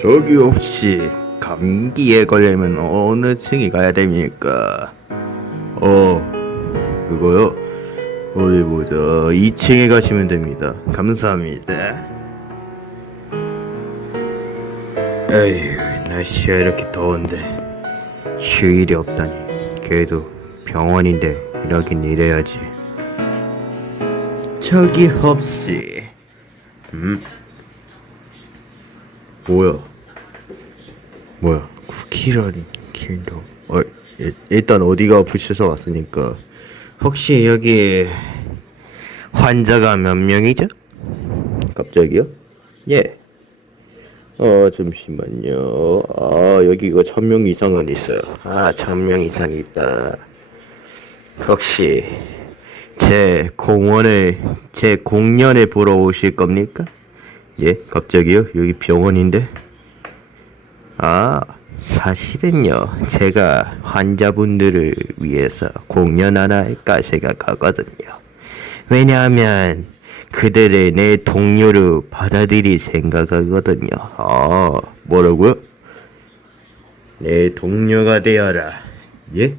저기 혹시 감기에 걸리면 어느 층에 가야 됩니까? 어, 그거요? 어디 보자. 2층에 가시면 됩니다. 감사합니다. 에휴, 날씨가 이렇게 더운데 휴일이 없다니. 그래도 병원인데 이러긴 이래야지. 저기 혹시 음? 뭐야? 뭐야? 쿠키런 킬러. 어, 일- 일단 어디가 아프셔서 왔으니까 혹시 여기 환자가 몇 명이죠? 갑자기요? 예. 어 잠시만요. 아 여기 이거 천명 이상은 있어요. 아천 명 이상 있다. 혹시 제 공원에 제 공연에 보러 오실 겁니까? 예, 갑자기요? 여기 병원인데? 아, 사실은요, 제가 환자분들을 위해서 공연 하나 할까 생각하거든요. 왜냐하면 그들을 내 동료로 받아들일 생각하거든요. 아, 뭐라고요? 내 동료가 되어라. 예?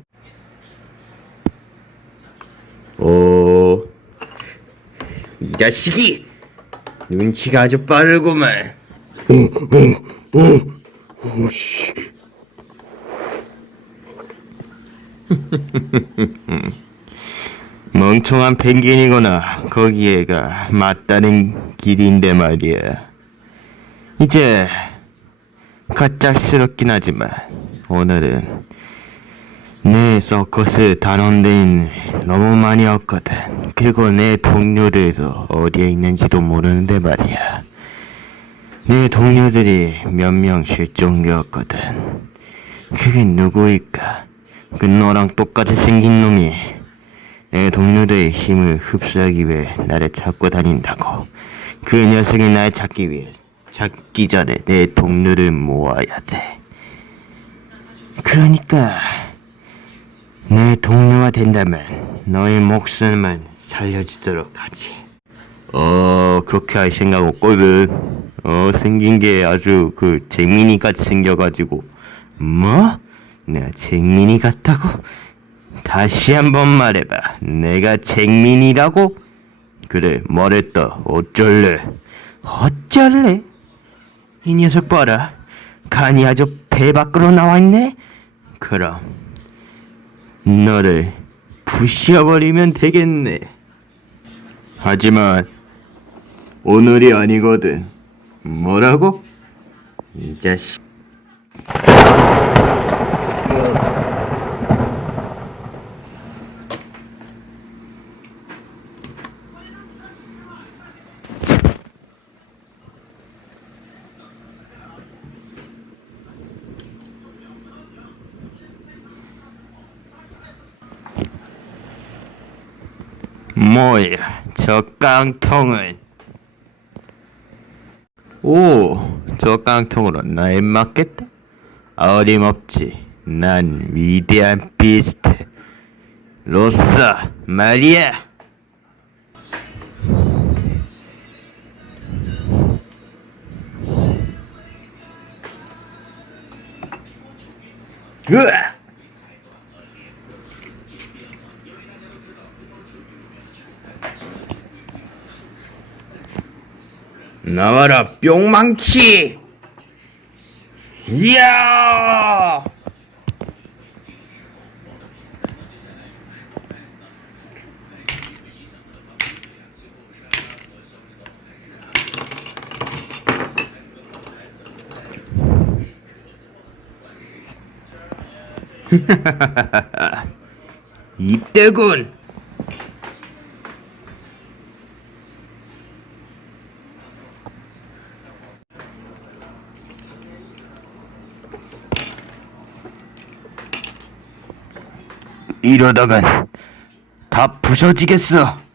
어, 이 자식이! 눈치가 아주 빠르구만. 오씨. 멍청한 펭귄이거나 거기에가 맞다는 길인데 말이야. 이제 가짜스럽긴 하지만 오늘은 내 서커스 단원들이 너무 많이 왔거든. 그리고 내 동료들도 어디에 있는지도 모르는데 말이야. 내 동료들이 몇 명 실종되었거든. 그게 누구일까? 그 너랑 똑같이 생긴 놈이 내 동료들의 힘을 흡수하기 위해 나를 찾고 다닌다고. 그 녀석이 날 찾기 위해 찾기 전에 내 동료를 모아야 돼. 그러니까 된다면 너의 목숨만 살려주도록 하지. 어 그렇게 할 생각 없거든. 어 생긴 게 아주 그 쟁민이 같이 생겨가지고 뭐? 내가 쟁민이 같다고? 다시 한번 말해봐. 내가 쟁민이라고? 그래 뭐랬다. 어쩔래? 어쩔래? 이 녀석 봐라. 간이 아주 배 밖으로 나와 있네. 그럼 너를 부셔버리면 되겠네. 하지만 오늘이 아니거든. 뭐라고? 이 자식. 뭐야, 저 깡통은? 오, 저 깡통으로 나에 맞겠다? 어림없지. 난 위대한 비스트. 로싸, 말이야. 으아! 나와라 뿅망치! 이야! 입대군 이러다간 다 부서지겠어.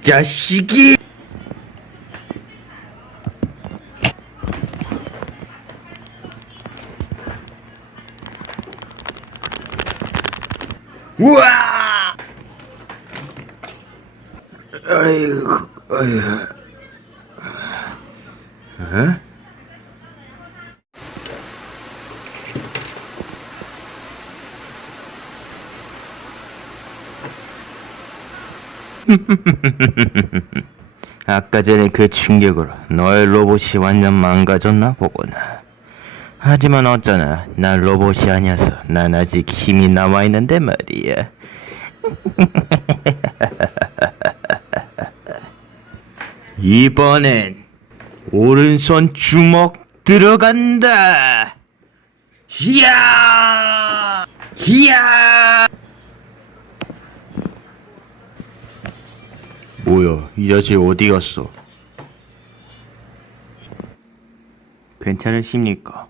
자식이! 우와! 아이고, 아이고. 어? 아까 전에 그 충격으로 너의 로봇이 완전 망가졌나 보구나. 하지만 어쩌나 난 로봇이 아니어서 난 아직 힘이 남아있는데 말이야. 이번엔 오른손 주먹 들어간다. 히야! 히야! 뭐야, 이 자식 어디 갔어? 괜찮으십니까?